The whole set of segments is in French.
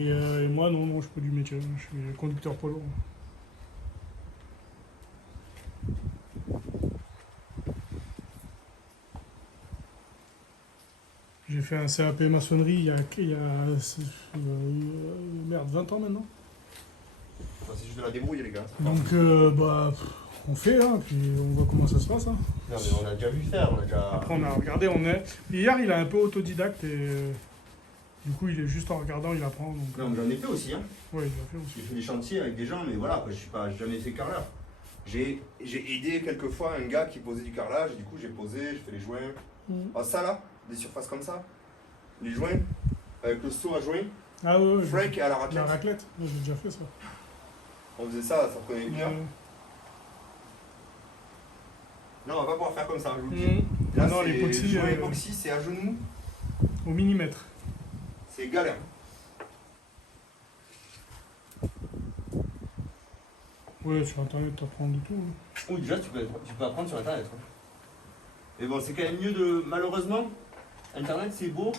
Et moi, non, je fais du métier. Je suis conducteur poids lourd. J'ai fait un CAP maçonnerie merde, 20 ans maintenant. Enfin, c'est juste de la débrouille, les gars. Donc, on fait, hein, puis on voit comment ça se passe. Hein. Non, mais on a déjà vu faire, on a déjà. Après, on a regardé, Hier, il est un peu autodidacte et du coup, il est juste en regardant, il apprend. Donc, Non, mais j'en ai fait aussi, hein. Ouais, il a fait aussi. J'ai fait des chantiers avec des gens, mais voilà, quoi, j'ai jamais fait carreleur. J'ai aidé quelquefois un gars qui posait du carrelage, et du coup, j'ai posé, j'ai fait les joints. Ah, ça là, des surfaces comme ça, les joints, avec le seau à joints, Ah ouais, Frank et à la la raclette. raclette, ouais, j'ai déjà fait ça. On faisait ça, ça prenait une heure. Non, on va pas pouvoir faire comme ça, je vous le dis. Là, non, l'époxy, joint époxy, c'est à genoux, au millimètre. c'est galère. Ouais, sur internet, t'apprends du tout. Hein. Oui, déjà, tu peux apprendre sur internet. Hein. Mais bon, c'est quand même mieux de. Malheureusement, internet c'est beau,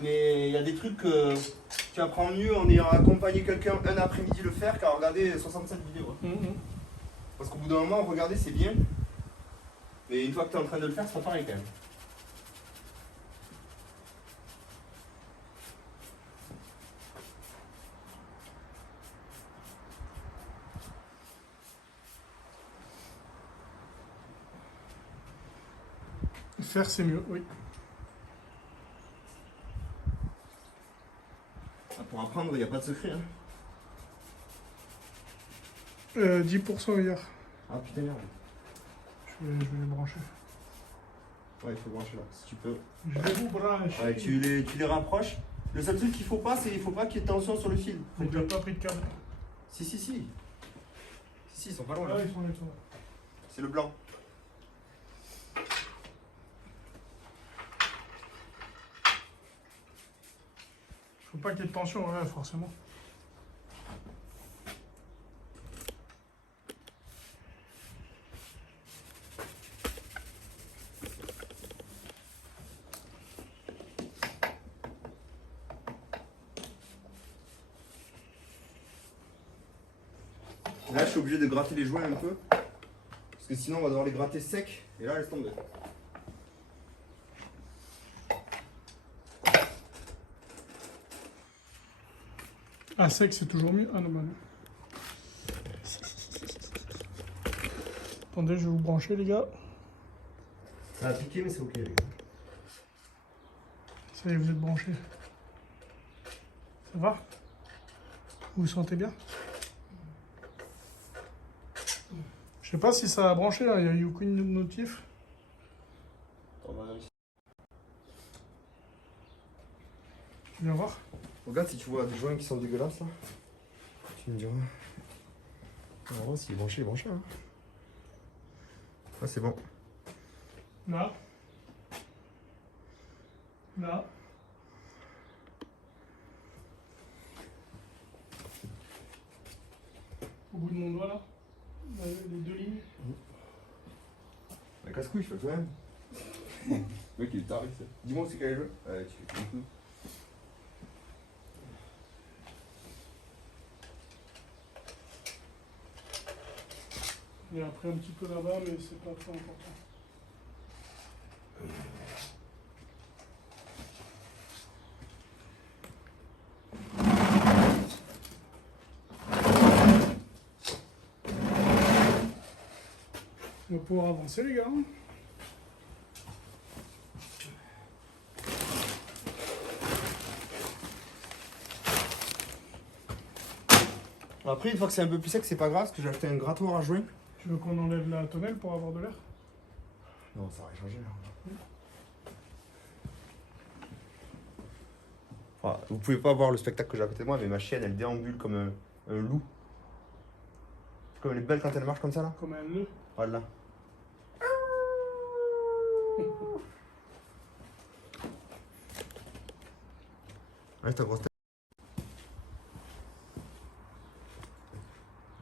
mais il y a des trucs que tu apprends mieux en ayant accompagné quelqu'un un après-midi le faire qu'à regarder 67 vidéos. Hein. Parce qu'au bout d'un moment, regarder c'est bien, mais une fois que tu es en train de le faire, c'est pas pareil quand même. Faire, c'est mieux, oui. Pour apprendre, il n'y a pas de secret. Hein. 10% hier. Ah putain, merde. Je vais les brancher. Ouais, il faut brancher là, si tu peux. Je vais vous brancher. Ouais, tu les rapproches. Le seul truc qu'il faut pas, c'est qu'il faut pas qu'il y ait de tension sur le fil. Mais tu n'as pas pris de câble. Si, si, si. Si, ils sont pas loin là. Ah, ils sont là. C'est le blanc. Faut pas qu'il y ait de tension, ouais, forcément. Là, je suis obligé de gratter les joints un peu. Parce que sinon, on va devoir les gratter secs. Et là, laisse tomber. Ah, sec, c'est toujours mieux. Ah non, bah non. Attendez, je vais vous brancher, les gars. Ça a piqué, mais c'est ok, les gars. Ça y est, vous êtes branchés. Ça va? Vous vous sentez bien? Je sais pas si ça a branché, là. Il y a eu aucune notif. Tu viens voir? Regarde si tu vois des joints qui sont dégueulasses là. Tu me diras. On va voir s'il est branché, il est branché. Hein. Ah, c'est bon. Là. Là. Au bout de mon doigt, là. Les deux lignes. La casse-couille, je fais quand même. Le mec, il est taré, ça. Dis-moi c'est quel est le jeu. Ouais, tu fais tout. Et après un petit peu là-bas, mais c'est pas très important. On va pouvoir avancer, les gars. Après, une fois que c'est un peu plus sec, c'est pas grave, parce que j'ai acheté un grattoir à joints. Tu veux qu'on enlève la tonnelle pour avoir de l'air? Non, ça aurait changé là. Enfin, vous pouvez pas voir le spectacle que j'ai à côté de moi, mais ma chienne elle déambule comme un loup. Comme elle est belle quand elle marche comme ça là. Comme un nœud. Voilà. Ouais, ta grosse tête.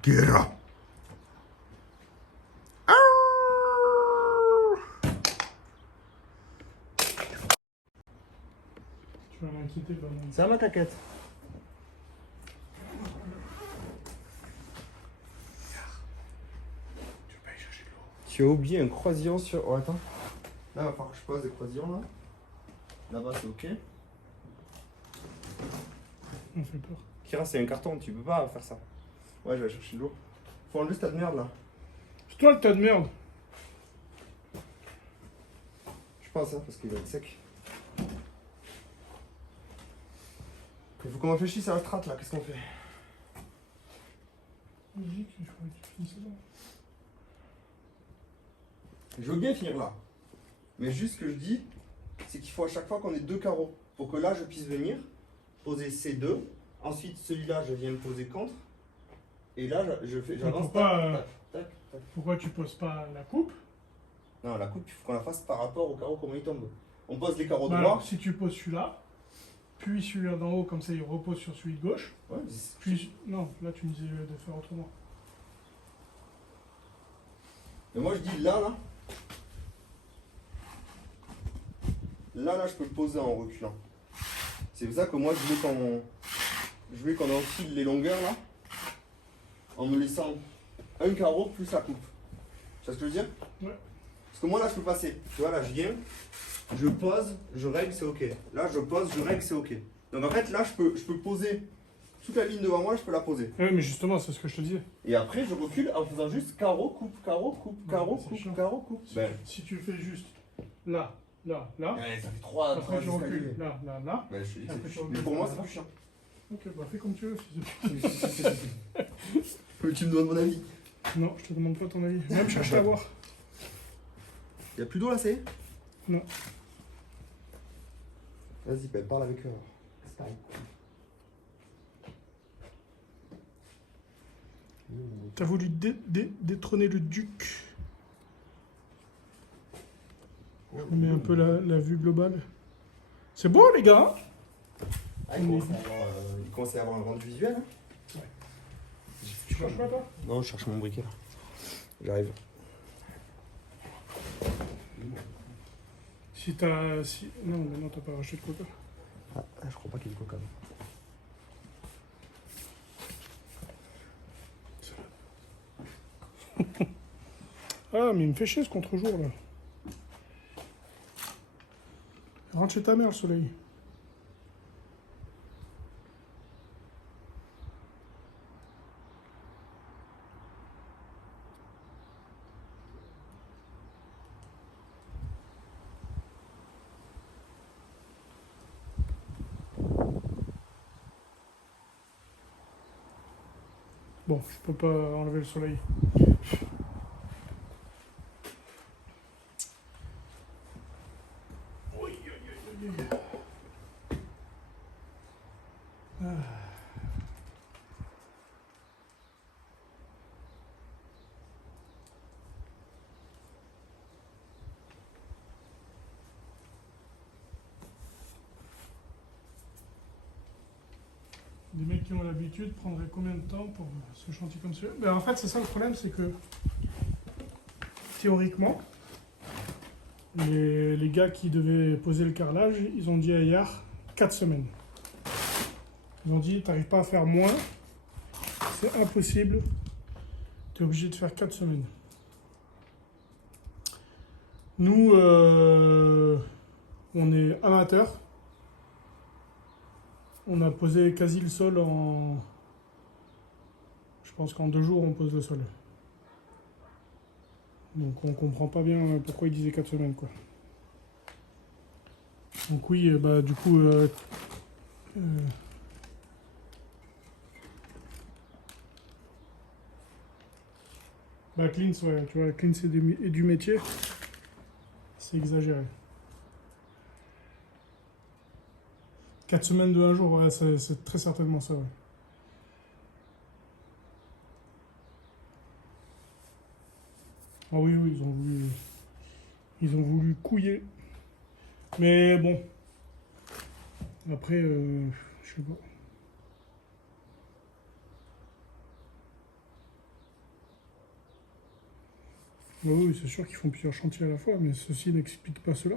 Guerra. Tu vas m'inquiéter quand même. C'est à ma caquette. Tu as oublié un croisillon sur... Oh, attends. Là, il va falloir que je pose des croisillons, là. Là-bas, c'est ok. On fait peur. Kira, c'est un carton, tu peux pas faire ça. Ouais, je vais chercher de l'eau. Faut enlever ce tas de merde, là. C'est toi le tas de merde. Je pense, hein, parce qu'il va être sec. Il faut qu'on réfléchisse à la strat, là. Qu'est-ce qu'on fait? Logique, il faudrait que tu finisses là. Je veux bien finir là. Mais juste ce que je dis, c'est qu'il faut à chaque fois qu'on ait 2 carreaux. Pour que là, je puisse venir poser ces deux. Ensuite, celui-là, je viens me poser contre. Et là, j'avance. Pourquoi, pourquoi tu poses pas la coupe? Non, la coupe, il faut qu'on la fasse par rapport au carreau, comment il tombe. On pose les carreaux Bah droits. alors, si tu poses celui-là, puis celui-là d'en haut, comme ça il repose sur celui de gauche. Ouais, Puis, non, là tu me disais de faire autrement. mais moi, je dis là, là. Là, je peux le poser en reculant. C'est pour ça que moi, je veux qu'on enfile les longueurs là, en me laissant un carreau plus la coupe. Tu vois ce que je veux dire? Ouais. Parce que moi, là, je peux passer. Tu vois, là, je viens, je pose, je règle, c'est ok. Là, je pose, je règle, c'est ok. Donc en fait, là, je peux poser toute la ligne devant moi, je peux la poser. Oui, mais justement, c'est ce que je te disais. Et après, je recule en faisant juste carreau, coupe, carreau, coupe, carreau, c'est coupe, chiant. carreau, coupe. Si tu fais juste là, là, là, Ouais, ça fait 3 après tu recules là, là, là. Ouais, je Après, tu mais recules pour moi, là, c'est là. plus chiant. Ok, bah fais comme tu veux. Si Mais tu me demandes mon avis. non, je te demande pas ton avis. Même cherche à voir. Y'a plus d'eau là, c'est? Non. Vas-y, ben, parle avec eux. C'est pareil. T'as voulu détrôner le duc. Je mets un peu la vue globale. C'est beau les gars. Ah, il commence à y avoir un rendu visuel. Hein. Tu cherches pas toi? Non, je cherche mon briquet là. J'arrive. Si t'as... Si... Non, mais non, t'as pas racheté de coca. Ah, je crois pas qu'il y ait du coca. Ah, mais il me fait chier ce contre-jour là. Rentre chez ta mère le soleil. Bon, je peux pas enlever le soleil. Des mecs qui ont l'habitude prendraient combien de temps pour ce chantier comme celui-là? Ben, en fait, c'est ça le problème, c'est que théoriquement, les gars qui devaient poser le carrelage, ils ont dit à Yar 4 semaines. Ils ont dit, t'arrives pas à faire moins, c'est impossible, t'es obligé de faire 4 semaines. Nous, on est amateurs. On a posé quasi le sol en... Je pense qu'en 2 jours, on pose le sol. Donc on comprend pas bien pourquoi il disait 4 semaines, quoi. Donc oui, bah du coup... bah Cleans, ouais, tu vois, Cleans et du métier, c'est exagéré. 4 semaines de 1 jour, ouais, c'est très certainement ça, ouais. Ah oui, oui, ils ont voulu couiller. Mais bon, après, je sais pas. Ah oui, c'est sûr qu'ils font plusieurs chantiers à la fois, mais ceci n'explique pas cela.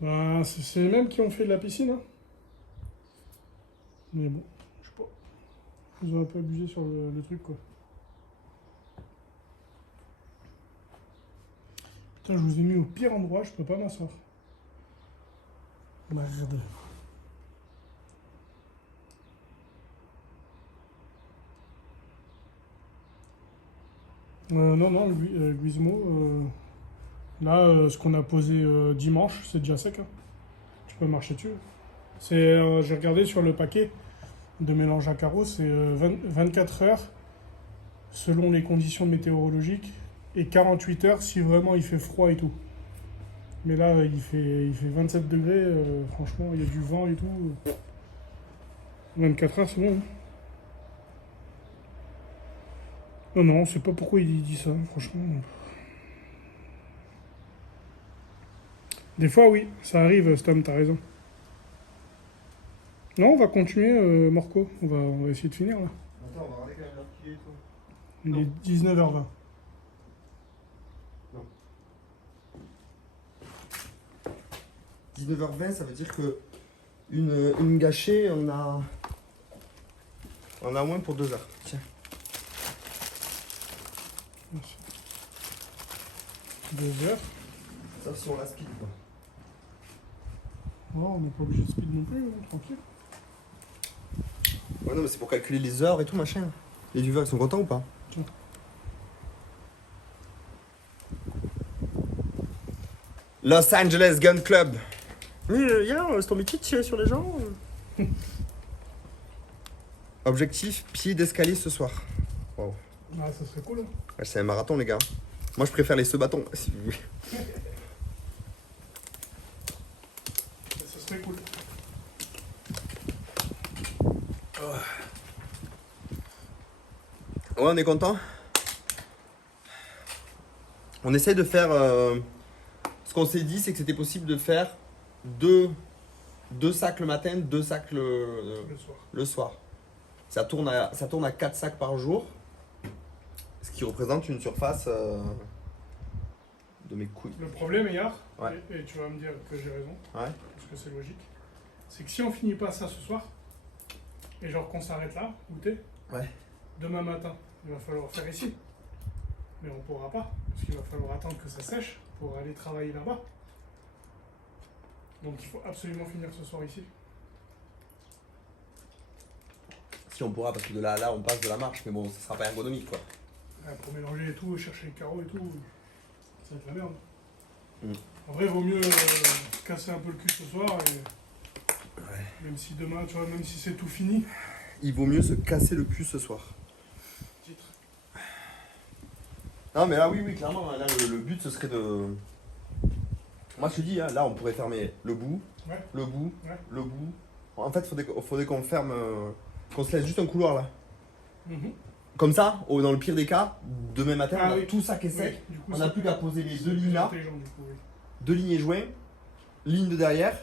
Bah, c'est les mêmes qui ont fait de la piscine, hein. Mais bon, je sais pas. Ils ont un peu abusé sur le truc, quoi. Putain, je vous ai mis au pire endroit, je peux pas m'asseoir. Merde. Non, le Gizmo, là, ce qu'on a posé dimanche, c'est déjà sec. Hein. Tu peux marcher dessus. J'ai regardé sur le paquet de mélange à carreaux, c'est 24 heures selon les conditions météorologiques et 48 heures si vraiment il fait froid et tout. Mais là, il fait 27 degrés, franchement, il y a du vent et tout. 24 heures, c'est bon. Hein. Non, je sais pas pourquoi il dit ça, franchement. Des fois, oui, ça arrive, Stam, t'as raison. Non, on va continuer, Morco. On va essayer de finir, là. Attends, on va regarder quand même l'heure qu'il est et tout. Il est 19h20. Non. 19h20, ça veut dire que une gâchée, on a au moins pour 2 heures. Tiens. Merci. 2 heures. Sauf si on la speed, quoi. Non, on n'est pas obligé de speed non plus, hein, tranquille. Ouais, non, mais c'est pour calculer les heures et tout, machin. Les viewers, ils sont contents ou pas? Tiens. Los Angeles Gun Club. Oui, c'est ton métier de tirer sur les gens. Objectif, pied d'escalier ce soir. Wow. Ah, ça serait cool. Hein. Ouais, c'est un marathon, les gars. Moi, je préfère les bâtons, si vous voulez. Ça serait cool. Ouais, on est content. On essaye de faire... ce qu'on s'est dit, c'est que c'était possible de faire deux sacs le matin, 2 sacs le soir. Ça tourne à 4 sacs par jour. Ce qui représente une surface de mes couilles. Le problème, Yar, Ouais. et tu vas me dire que j'ai raison, Ouais. parce que c'est logique, c'est que si on finit pas ça ce soir, et genre qu'on s'arrête là, goûter, Ouais. demain matin, il va falloir faire ici. Mais on pourra pas, parce qu'il va falloir attendre que ça sèche pour aller travailler là-bas. Donc il faut absolument finir ce soir ici. Si on pourra, parce que de là à là, on passe de la marche, mais bon, ça sera pas ergonomique, quoi. Ouais, pour mélanger et tout, chercher les carreaux et tout, ça va être la merde. Mm. En vrai, il vaut mieux casser un peu le cul ce soir, et Ouais. même si demain, tu vois, même si c'est tout fini, Il vaut mieux se casser le cul ce soir. titre. Non, mais là, oui, clairement, là, le but, ce serait de... Moi, je te dis, hein, là, on pourrait fermer le bout, Ouais. le bout, Ouais. le bout. En fait, faudrait qu'on ferme... qu'on se laisse juste un couloir, là. Mhm. Comme ça, dans le pire des cas, demain matin, Ah on a oui. tout ça qui est sec. Oui, du coup, On c'est n'a plus qu'à poser les c'est 2 plus lignes là, intelligent, du coup, oui. 2 lignes joints, ligne de derrière.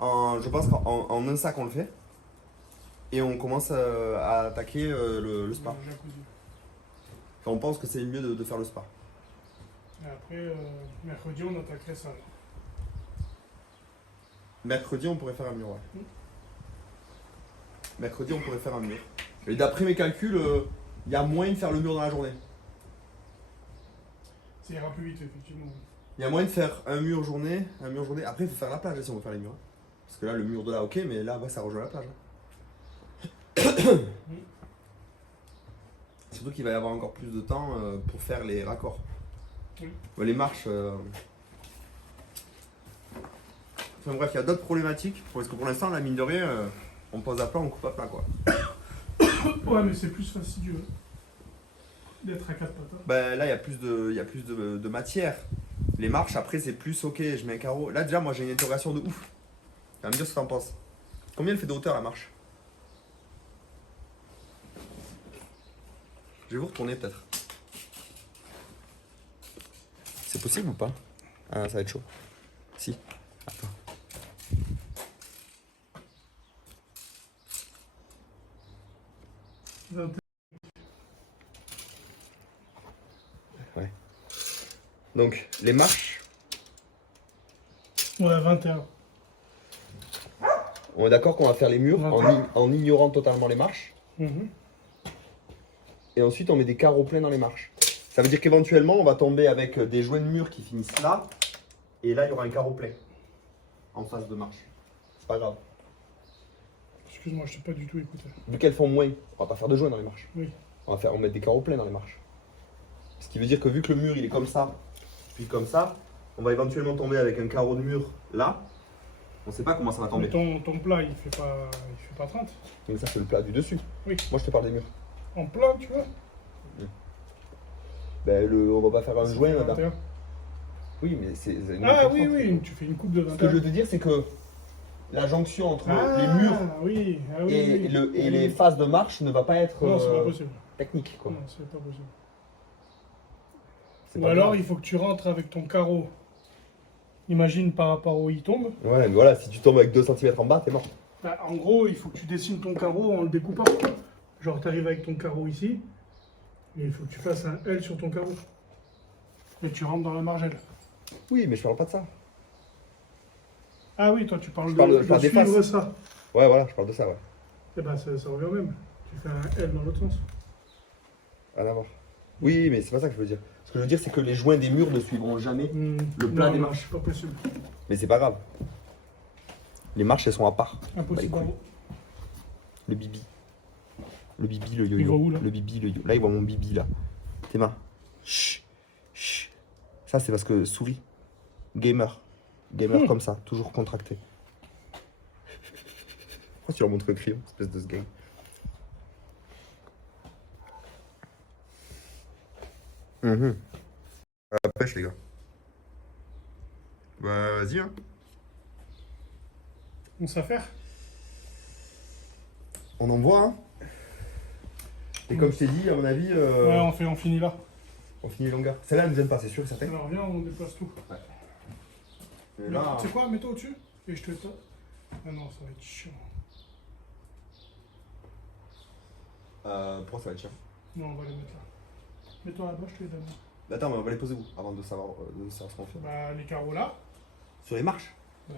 Je pense qu'en un sac, on le fait. Et on commence à attaquer le spa. Ouais, jacuzzi. Enfin, on pense que c'est mieux de faire le spa. Et après, mercredi, on attaquerait ça. Mercredi, on pourrait faire un mur, ouais. Mm. Mercredi, on pourrait faire un mur. Et d'après mes calculs, il y a moyen de faire le mur dans la journée. Ça ira plus vite, effectivement. Il y a moyen de faire un mur journée, un mur journée. Après, il faut faire la plage si on veut faire les murs. Parce que là, le mur de là, ok, mais là, ouais, ça rejoint la plage. Surtout qu'il va y avoir encore plus de temps pour faire les raccords. Oui. Ouais, les marches. Enfin bref, il y a d'autres problématiques. Parce que pour l'instant, la mine de rien, on pose à plat, on coupe à plat, quoi. Ouais, mais c'est plus fastidieux d'être à 4 pattes. Hein. Ben, là, il y a plus de matière. Les marches, après, c'est plus ok, je mets un carreau. Là, déjà, moi, j'ai une interrogation de ouf. Tu vas me dire ce que t'en penses. Combien elle fait de hauteur, la marche? Je vais vous retourner, peut-être. C'est possible ou pas? Ah, ça va être chaud. Si. Attends. Ouais. Donc, les marches. Ouais, 21. On est d'accord qu'on va faire les murs en ignorant totalement les marches. Mhm. Et ensuite, on met des carreaux pleins dans les marches. Ça veut dire qu'éventuellement, on va tomber avec des joints de murs qui finissent là. Et là, il y aura un carreau plein en face de marche. C'est pas grave. Excuse-moi, je t'ai pas du tout écouté. Vu qu'elles font moins, on va pas faire de joints dans les marches. Oui. On va mettre des carreaux pleins dans les marches. Ce qui veut dire que vu que le mur il est comme ça, puis comme ça, on va éventuellement tomber avec un carreau de mur là. On ne sait pas comment ça va tomber. Mais ton plat, il fait pas 30. Mais ça, c'est le plat du dessus. Oui. Moi, je te parle des murs. En plat, tu vois. Ben, on va pas faire un joint là-bas. 21. Oui, mais c'est. Ah oui, oui, tu fais une coupe de 21. Ce que je veux te dire, c'est que la jonction entre les murs oui. Ah, oui, et, oui. et les phases de marche ne va pas être Non, c'est pas possible. technique. Quoi. Non, c'est pas possible. C'est Ou pas alors, grave. il faut que tu rentres avec ton carreau. Imagine par rapport où il tombe. Ouais, mais voilà, si tu tombes avec 2 cm en bas, t'es mort. Bah, en gros, il faut que tu dessines ton carreau en le découpant. Genre, tu arrives avec ton carreau ici, et il faut que tu fasses un L sur ton carreau. Et tu rentres dans la margelle. Oui, mais je parle pas de ça. Ah oui, toi, tu parles Je parle de des suivre faces. ça. Ouais, voilà, je parle de ça, ouais. Et bah, ça revient au même. Tu fais un L dans l'autre sens. Rien à voir. Oui, mais c'est pas ça que je veux dire. Ce que je veux dire, c'est que les joints des murs ne suivront jamais le plat Non, des non, marches. c'est pas possible. Mais c'est pas grave. Les marches, elles sont à part. Impossible. Bah, écoute. Le bibi. Le bibi, le yo-yo. Il va où, là? Le bibi, le yo. Là, il voit mon bibi, là. Tes mains. Chut. Chut. Ça, c'est parce que souris. Gamer. Gamer comme ça, toujours contracté. Pourquoi tu leur montres le crayon, espèce de ce gars? À la pêche, les gars. Bah, vas-y, hein. On sait faire. On en voit, hein. Et comme je t'ai dit, à mon avis, Ouais, on finit là. on finit longueur. Celle-là, elle nous aime pas, c'est sûr et certain. Alors, viens, on déplace tout. Et là, Tu sais quoi, mets-toi au-dessus. Et je te tape. Ah non, ça va être chiant. pourquoi ça va être chiant? Non, on va les mettre là. Mets-toi là-bas, je te les donne. Attends, mais on va les poser où avant de savoir ce qu'on fait? Bah, les carreaux là. Sur les marches? Bah,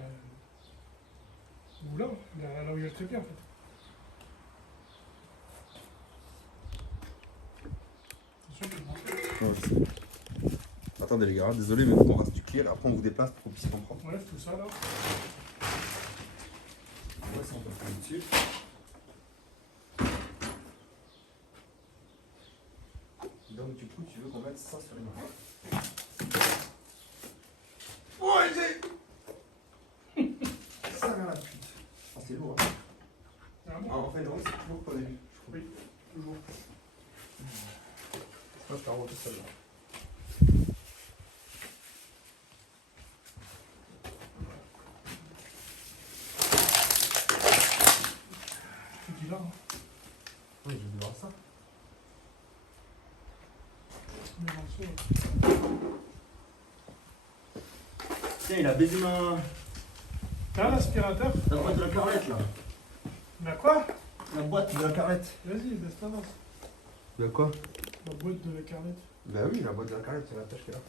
ou là, là où il y a le trépied en fait. C'est sûr que Ouais, je sais. Attendez les gars, désolé, mais il faut qu'on reste du clear. Après, on vous déplace pour qu'on puisse comprendre. on lève tout ça là. Ouais, ça, on peut le faire dessus. Donc, du coup, tu veux qu'on mette ça sur les marches? Ouais, ça vient la pute. Ah, c'est lourd. Hein. Ah bon? Ah, en fait, non, c'est toujours pas début. Oui, toujours. Moi, je t'en tout seul là. C'est qui là? Hein. Oui, je vais voir ça. Les morceaux, là. Tiens, il a baisé T'as l'aspirateur? la boîte de la carrette là. La quoi? La boîte de la carrette. Vas-y, baisse ta masse. De quoi? La boîte de la carrette. Bah oui, la boîte de la carrette, c'est la tâche qui est là.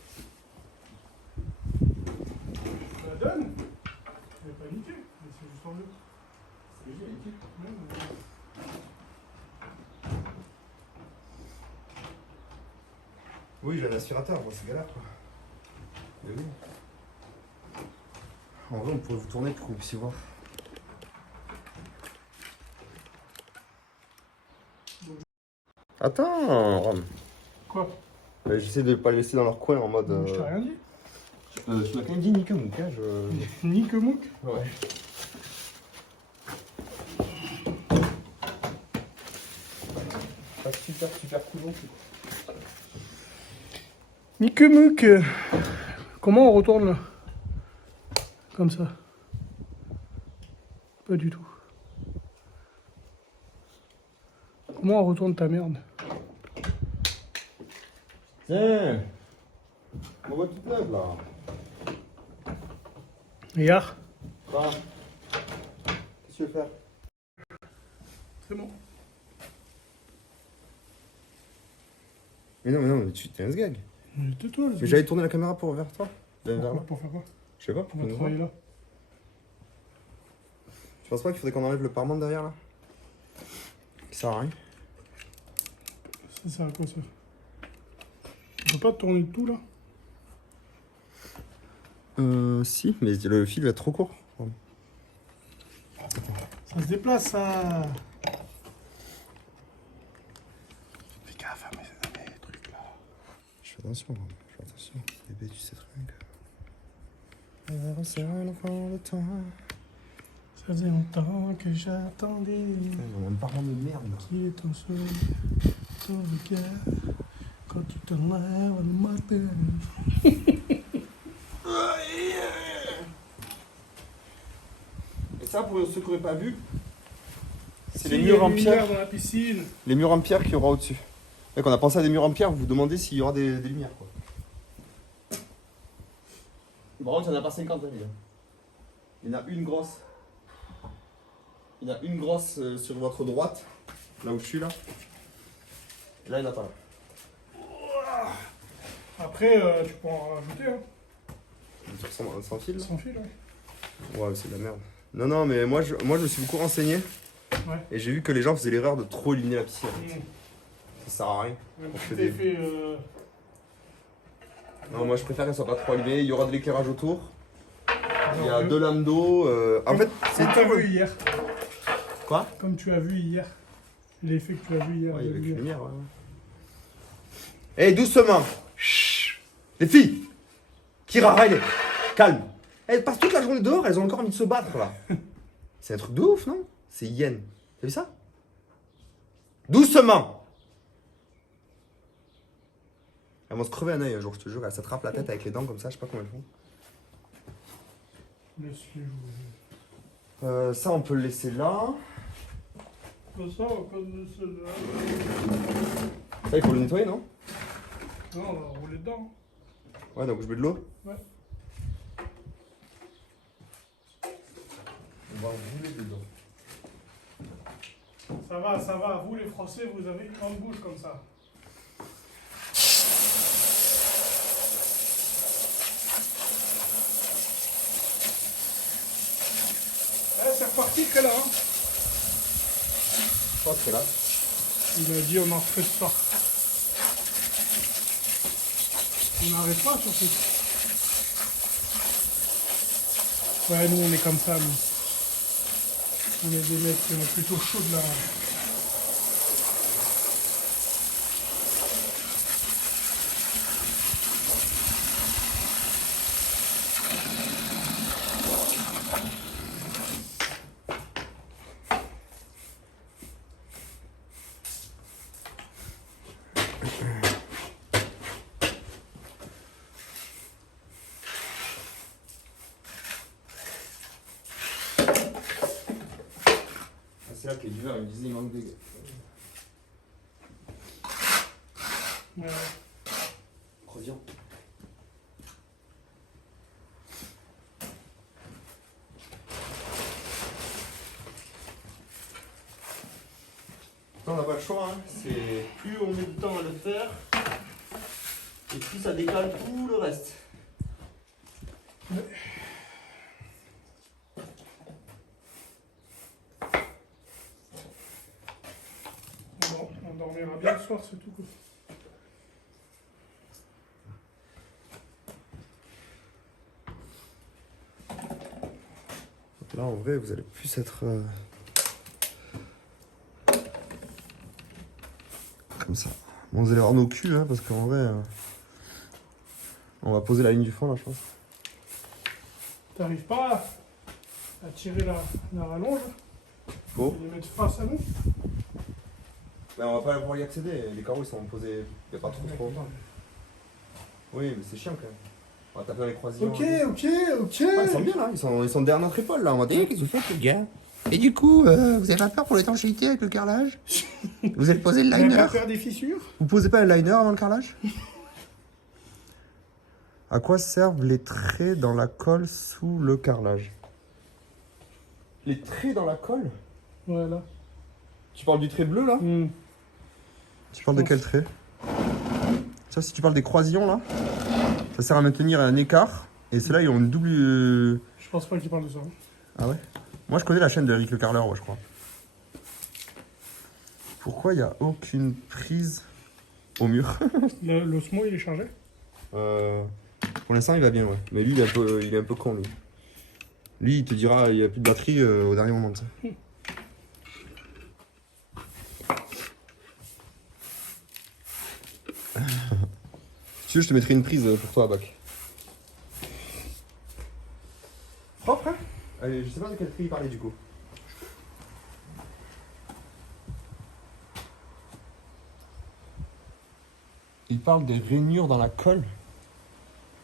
Je te la donne. Elle n'est pas niquée, mais c'est juste en bleu. C'est léger, elle est petite. Ouais, mais... Oui, j'ai un aspirateur, moi c'est galère quoi. Mais oui. En vrai, on pourrait vous tourner pour que vous puissiez voir. Attends, Ron. Quoi? J'essaie de ne pas les laisser dans leur coin en mode. Je t'ai rien dit. Tu m'as quand même dit Nick Mouk, hein, Nique Mouk. Ouais. Pas super cool non plus. Nique Mouk. Comment on retourne là? Comme ça. Pas du tout. Comment on retourne ta merde? Tiens, on voit toute neuve là. Regarde. Quoi? Qu'est-ce que tu veux faire? C'est bon. Mais non, mais tu t'es un gag. Tais-toi là. Mais j'allais tourner la caméra pour vers toi. Vers là. Pour faire quoi? Je sais pas, On pour va qu'on nous travailler voit. là. Tu penses pas qu'il faudrait qu'on enlève le parement derrière là? Qui sert à rien. Ça sert à quoi ça? On peut pas tourner le tout là? Si, mais le fil va être trop court. Ça se déplace ça. Fais gaffe à mes trucs là. Je fais attention, je fais attention. Bébé, tu sais très bien que... C'est un enfant de toi. Ça faisait longtemps que j'attendais. On a un parent de merde là. Qui est ton seul, ton regard, quand tu te lèves le matin. Et ça, pour ceux qui n'auraient pas vu, c'est Si, les il y a murs en une pierre. lumière dans la piscine. Les murs en pierre qu'il y aura au-dessus. Et qu'on a pensé à des murs en pierre, vous vous demandez s'il y aura des lumières quoi. Par contre, il n'y en a pas 50 000. Il y en a une grosse. Il y en a une grosse sur votre droite, là où je suis là. Et là, il n'y en a pas là. Après, tu peux en rajouter, hein. Sans fil là. Sans fil, ouais. Ouais, c'est de la merde. Non, non, mais moi je me suis beaucoup renseigné. Ouais. Et j'ai vu que les gens faisaient l'erreur de trop illuminer la piscine. Mmh. Ça sert à rien. Un On petit fait des- effet. Non, moi je préfère qu'elle soit pas trop allumée. Il y aura de l'éclairage autour. Il y a genre, deux lames d'eau. En fait, c'est comme tu as tout. vu hier. Quoi? Comme tu as vu hier. L'effet que tu as vu hier. Ouais, il y de avait que lumière. lumière, ouais. Eh, doucement! Chut! Les filles! Kira, Riley! Calme! Elles passent toute la journée dehors, elles ont encore envie de se battre là. C'est un truc de ouf, non? C'est yen. T'as vu ça? Doucement! Elles vont se crever un œil un jour, je te jure. Elles s'attrapent la tête avec les dents comme ça, je sais pas comment elles font. Laisse-les jouer. Ça, on peut le laisser là. Comme ça, on va pas de cela. Ça, il faut le nettoyer, non? Non, on va rouler dedans. Ouais, donc je mets de l'eau. Ouais. On va rouler dedans. Ça va. Vous, les Français, vous avez une grande bouche comme ça. C'est reparti, là, hein. Je pense que là. Il m'a dit on en refait ce soir. On n'arrête pas surtout. Ouais, nous on est comme ça, nous. On est des mecs plutôt chauds de la... C'est là que les viewers ils me disaient il manque des. Ouais. Reviens. On n'a pas le choix, hein. C'est plus on met du temps à le faire, et plus ça décale tout le reste. Ouais. Bon, on dormira bien ce soir, c'est tout quoi. Là en vrai vous allez plus être comme ça. Bon, vous allez avoir nos culs hein, parce qu'en vrai on va poser la ligne du fond là je pense. T'arrives pas à tirer la rallonge Bon. et les mettre face à nous? Mais on va pas pouvoir y accéder, les carreaux ils sont posés il n'y a pas trop longtemps. Oui mais c'est chiant quand même. On va taper dans les croisillons. Ok. Ouais, ils sont bien là, ils sont derrière notre épaule là, on va Et qu'est-ce que vous faites, les gars? Et du coup, vous avez pas peur pour l'étanchéité avec le carrelage? Vous allez poser le Vous allez liner? pas faire des fissures? Vous posez pas le liner avant le carrelage? À quoi servent les traits dans la colle sous le carrelage? Les traits dans la colle? Voilà. Tu parles du trait bleu là? Tu parles de quel trait? Ça, si tu parles des croisillons là, ça sert à maintenir un écart. Et ceux-là, ils ont une double. Je pense pas qu'il parle de ça. Ah ouais? Moi, je connais la chaîne de Eric Le Carreleur, ouais, je crois. Pourquoi il n'y a aucune prise au mur? L'Osmo, il est chargé? Pour l'instant, il va bien, ouais. Mais lui, il est un peu con, lui. Lui, il te dira, il n'y a plus de batterie au dernier moment, ça. Si tu veux, je te mettrai une prise pour toi, Bac. Propre, hein? Allez, je sais pas de quel prix il parlait, du coup. Il parle des rainures dans la colle.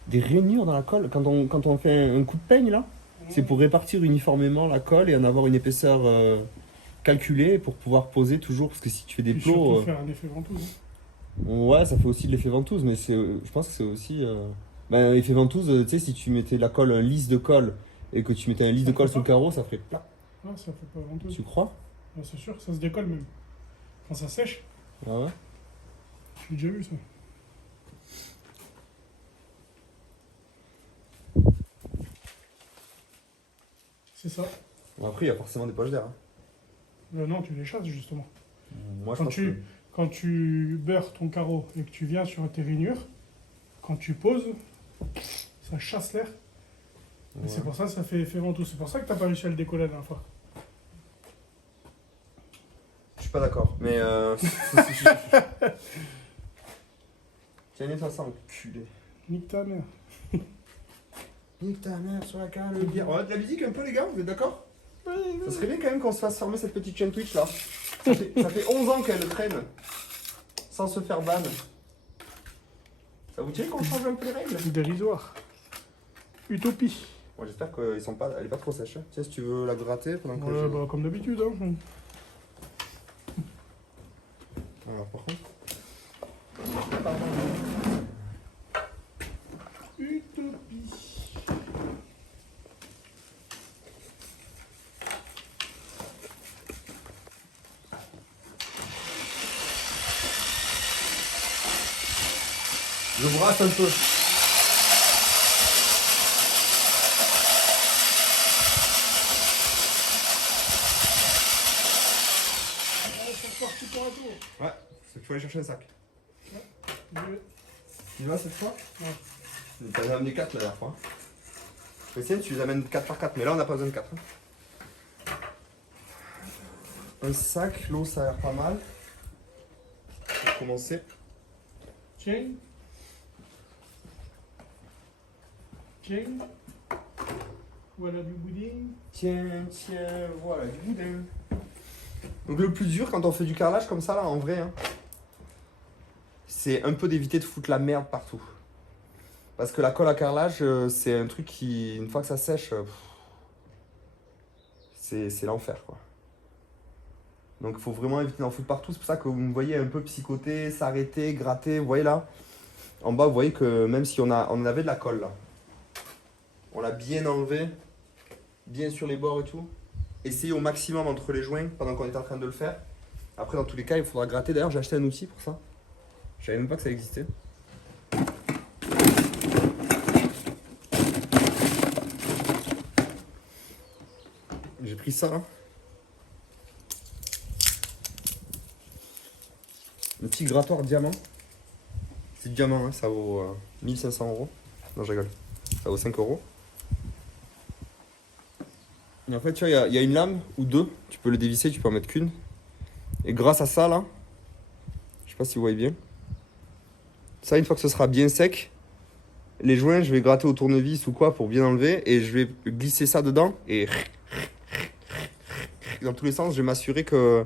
Des rainures dans la colle quand on fait un coup de peigne là, c'est pour répartir uniformément la colle et en avoir une épaisseur calculée pour pouvoir poser toujours, parce que si tu fais des Et plots... surtout faire un effet ventouse. Ouais, ça fait aussi de l'effet ventouse, mais je pense que c'est aussi... Ben, l'effet ventouse, tu sais, si tu mettais la colle, un lisse de colle, et que tu mettais un lisse de colle sur le carreau, ça ferait plat. Ouais, ça fait pas ventouse. Tu crois? Ouais, c'est sûr, ça se décolle même. Quand ça sèche, Ah ouais? j'ai déjà vu ça. C'est ça. Bon, après, il y a forcément des poches d'air. Hein. Non, tu les chasses justement. Moi, je Quand pense tu, quand tu beurres ton carreau et que tu viens sur tes rainures, quand tu poses, ça chasse l'air. Et c'est pour ça que ça fait effet ventouse. C'est pour ça que t'as pas réussi à le décoller la dernière fois. Je suis pas d'accord, mais... Tiens, nettoie ça, enculé. Nique ta mère. Nique ta mère sur la cale, le bière. On a de la musique un peu, les gars, vous êtes d'accord? Ça serait bien quand même qu'on se fasse fermer cette petite chaîne Twitch là. Ça fait 11 ans qu'elle traîne sans se faire ban. Ça vous tient qu'on change un peu les règles? Dérisoire. Utopie. Bon, j'espère qu'elle est pas trop sèche. Hein. Tiens, si tu veux la gratter pendant que Ouais, bah, comme d'habitude. Hein. Alors, par contre... Utopie. Je brasse un peu. C'est parti pour un tour. Ouais, il faut aller chercher un sac. Je vais- Tu y vas cette fois? Ouais. T'en as amené 4 la dernière fois. Essaye, tu les amènes 4 par 4, mais là on n'a pas besoin de 4. Un sac, l'eau ça a l'air pas mal. Pour commencer. Tiens. Tiens. Voilà du boudin. Tiens, voilà du boudin. Donc le plus dur quand on fait du carrelage comme ça là, en vrai, hein, c'est un peu d'éviter de foutre la merde partout. Parce que la colle à carrelage, c'est un truc qui, une fois que ça sèche, c'est l'enfer quoi. Donc il faut vraiment éviter d'en foutre partout. C'est pour ça que vous me voyez un peu psychoter, s'arrêter, gratter. Vous voyez là, en bas, vous voyez que même si on avait de la colle là, on l'a bien enlevé, bien sur les bords et tout. Essayez au maximum entre les joints pendant qu'on est en train de le faire. Après, dans tous les cas, il faudra gratter. D'ailleurs, j'ai acheté un outil pour ça. Je savais même pas que ça existait. J'ai pris ça là. Un petit grattoir diamant. C'est diamant, hein, ça vaut 1500 €. Non, je rigole. Ça vaut 5 €. Et en fait, tu vois, il y a une lame ou deux. Tu peux le dévisser, tu peux en mettre qu'une. Et grâce à ça, là, je sais pas si vous voyez bien. Ça, une fois que ce sera bien sec, les joints, je vais gratter au tournevis ou quoi pour bien enlever. Et je vais glisser ça dedans. Et dans tous les sens, je vais m'assurer que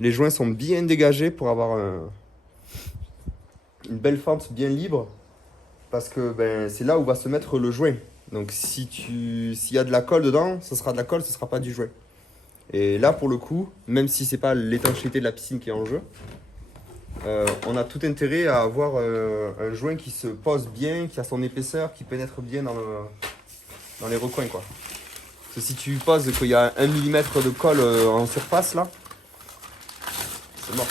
les joints sont bien dégagés pour avoir une belle fente bien libre. Parce que ben, c'est là où va se mettre le joint. Donc s'il y a de la colle dedans, ce sera de la colle, ce sera pas du joint. Et là pour le coup, même si c'est pas l'étanchéité de la piscine qui est en jeu, on a tout intérêt à avoir un joint qui se pose bien, qui a son épaisseur, qui pénètre bien dans les recoins quoi. Parce que si tu poses qu'il y a 1 mm de colle en surface là, c'est mort.